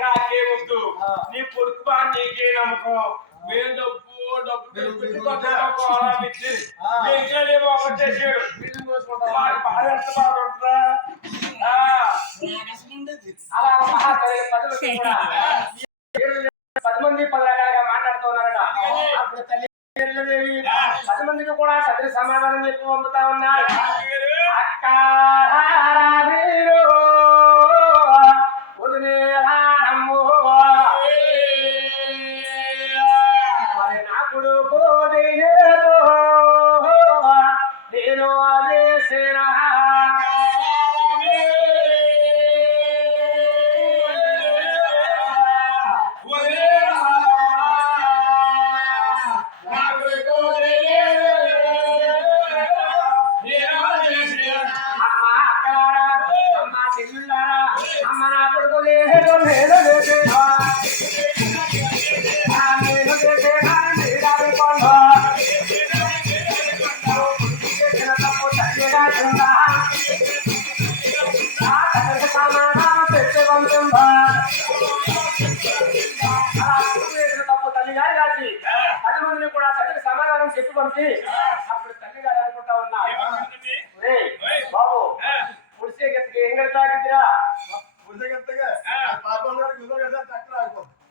కాకే వద్దు. నీ కొడుకు బా నీకే నమ్మకం. మేము డబ్బు డబ్బు పెట్టి కొట్టాము, కోలం ఇచ్చి. నీకేనేమో ఒకటే చేడు. వాడి బాధ ఎంత బాగుంటుందా? ఆ, అలా మహాకవి పది మంది కూడా. పది మంది పది రకాలుగా మాట్లాడుతున్నారట. అప్పుడు తల్లి దేవి పది మందికి కూడా సరి సమాధానం చెప్పి పంపుతా ఉన్నారు. అక్క the body. సమాధానం చెప్పి పంపి. అప్పుడు తల్లి గారు అనుకుంటా ఉన్నా. ఒరేయ్, బాబు పుడిసే గతికి ఏం కడతాగిద్దిరా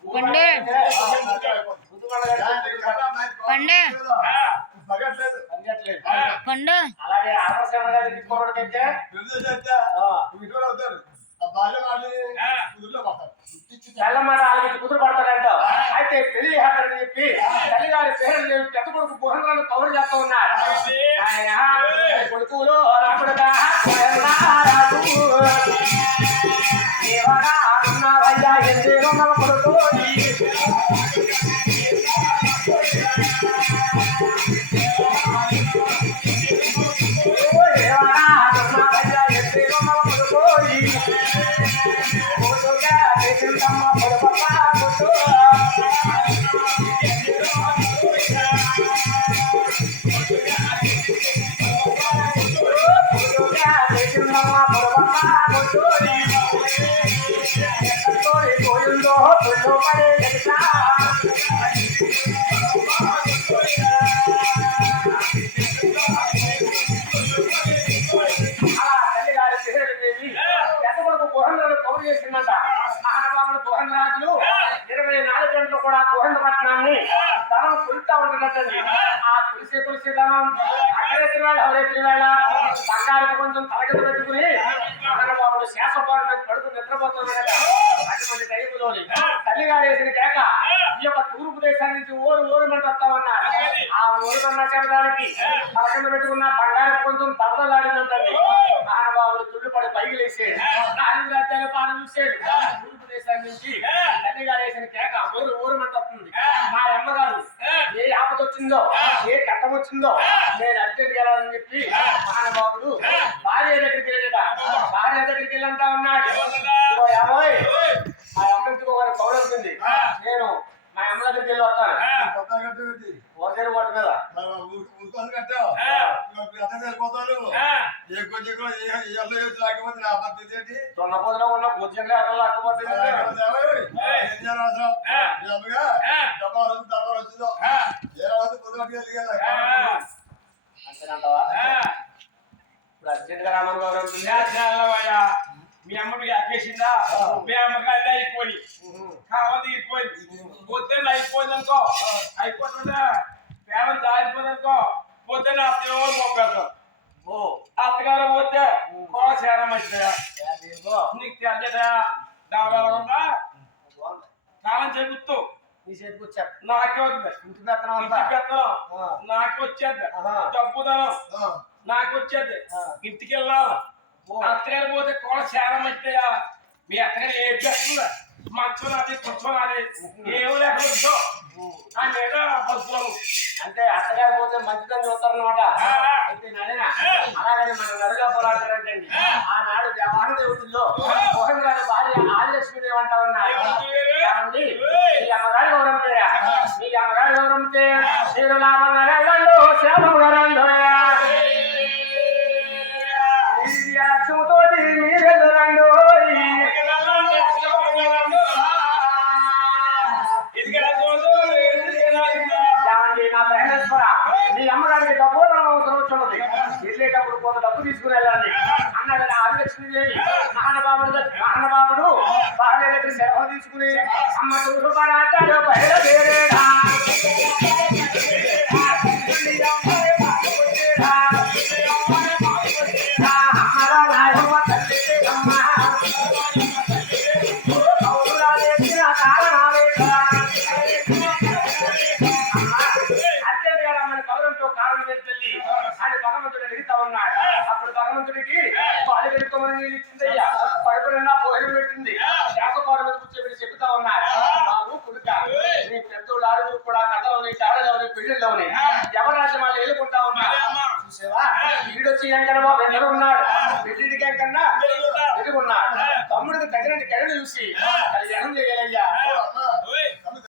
పండే. పండే. పండు. అలాగే ఆదర్శం గారి ఆలకి కుదురు పడతాడంట అయితే పెళ్ళి చేస్తాడని చెప్పి తల్లి గారి పేరు పెద్ద కొడుకు బుహంద్రాలు కవర్ చేస్తా ఉన్నారు. ఆయన కొడుకులు కొడుకు? Oh, ఆ గంటలు పట్టణాన్ని ధనం కొలుతా ఉంటున్నట్టండి ఆ కొలిసే కొలిసే ధనం అక్కడే తిరువాళ్ళ ఎవరే తిరువాళ్ళ బంగారు కొంచెం తలగత పెట్టుకుని మహానుభావుడు శాసపాడు మీద పడుకుని నిద్రపోతున్నాడట అటువంటి టైపులోని తల్లిగారు వేసిన కేక ఈ యొక్క తూర్పు దేశం నుంచి ఓరు ఓరు మంట వస్తామన్నారు. ఆ ఓరు అన్న చెప్పడానికి తలకింద పెట్టుకున్న బంగారు కొంచెం తవదలాడిందంటండి మహానుభావుడు తుళ్ళిపడి పైకి లేచాడు. నాలుగు రాజ్యాల పాలన చూసేది తూర్పు దేశం నుంచి తల్లిగారు వేసిన కేక ఊరు ఊరు మంట వస్తుంది మా అమ్మగారు ఏ ఆపద వచ్చిందో ఏ కట్టం వచ్చిందో నేను అర్జెంట్ వెళ్ళాలని చెప్పి మహానుభావుడు భార్య దగ్గరికి వెళ్ళాడట భార్య దగ్గరికి వెళ్ళంతా ఉన్నాడు. ఏమోయ్, మా అమ్మ ఇంటికి ఒక కౌలు అవుతుంది నేను మా అమ్మ దగ్గరికి వెళ్ళి వస్తాను. ఒకసారి పట్టు మీద. ఉన్న అక్కడ మీ అమ్మకి అక్కేసిందా మీ అమ్మకి అన్నీ అయిపోయి కావాలి అయిపోయింది. పొద్దున్న అయిపోయింది అనుకో అయిపోతుందా పేరం జారిపోయింది అనుకో పొద్దున్న అత్తగారు మొక్కేస్తాం ఓ. అత్తగారు పోతే కోడ చాలా మంచిదా. నీకు తెలియదా? బాగుంది. కాలం చెబుతూ. నీ చేతికి వచ్చాడు నాకే వద్దు ఇంటి పెత్తనం అంతా? పెత్తనం. నాకు వచ్చేద్ది ఆహా. డబ్బుదనం నాకు వచ్చేద్ది ఆ. ఇంటికి వెళ్ళాలి. అత్తగారు పోతే కోడ చాలా మంచిదా మీ అత్తగారు ఏ చేస్తుందా మంచం నాది కొంచెం నాది ఏం లేకుండా ఆ మీద బస్సులు అంటే అత్తగారు పోతే మంచిదని చూస్తారనమాట. అయితే నాయనా అలాగని మన నడుగా పోరాడతారంటండి. ఆనాడు దేవాను మోహన్ గారి భార్య ఆదిలక్ష్మీదేవి అంటా నీ అమ్మగారికి డబ్బోదనం అవసరం వచ్చినది. వెళ్ళేటప్పుడు కొంత డబ్బు తీసుకుని వెళ్ళాలి అన్నాడు ఆలోచన మహానుభావుడు మహానుభావుడు భార్య దగ్గర సెలవు తీసుకుని అమ్మ చూడు రాజాడు భగవంతుడికి పాలు పెట్టుకోమని నీళ్ళు ఇచ్చిందయ్యా పడుకున్నా భోజనం పెట్టింది. శాఖపాల మీద కూర్చోబెట్టి చెప్తా ఉన్నాడు బాబు కుడుక నీ పెద్దోళ్ళు ఆరుగురు కూడా కథలోని చాడలోని పెళ్ళిలోని ఎవరాజ్యం వాళ్ళు ఎదుర్కొంటా ఉన్నారు చూసావా? వీడొచ్చి వెంకన్న బాబు ఎన్నడూ ఉన్నాడు? పెళ్ళిడికి వెంకన్నా ఎదుగున్నాడు తమ్ముడికి తగినట్టు కళ్ళు చూసి కళ్యాణం చేయాలయ్యా.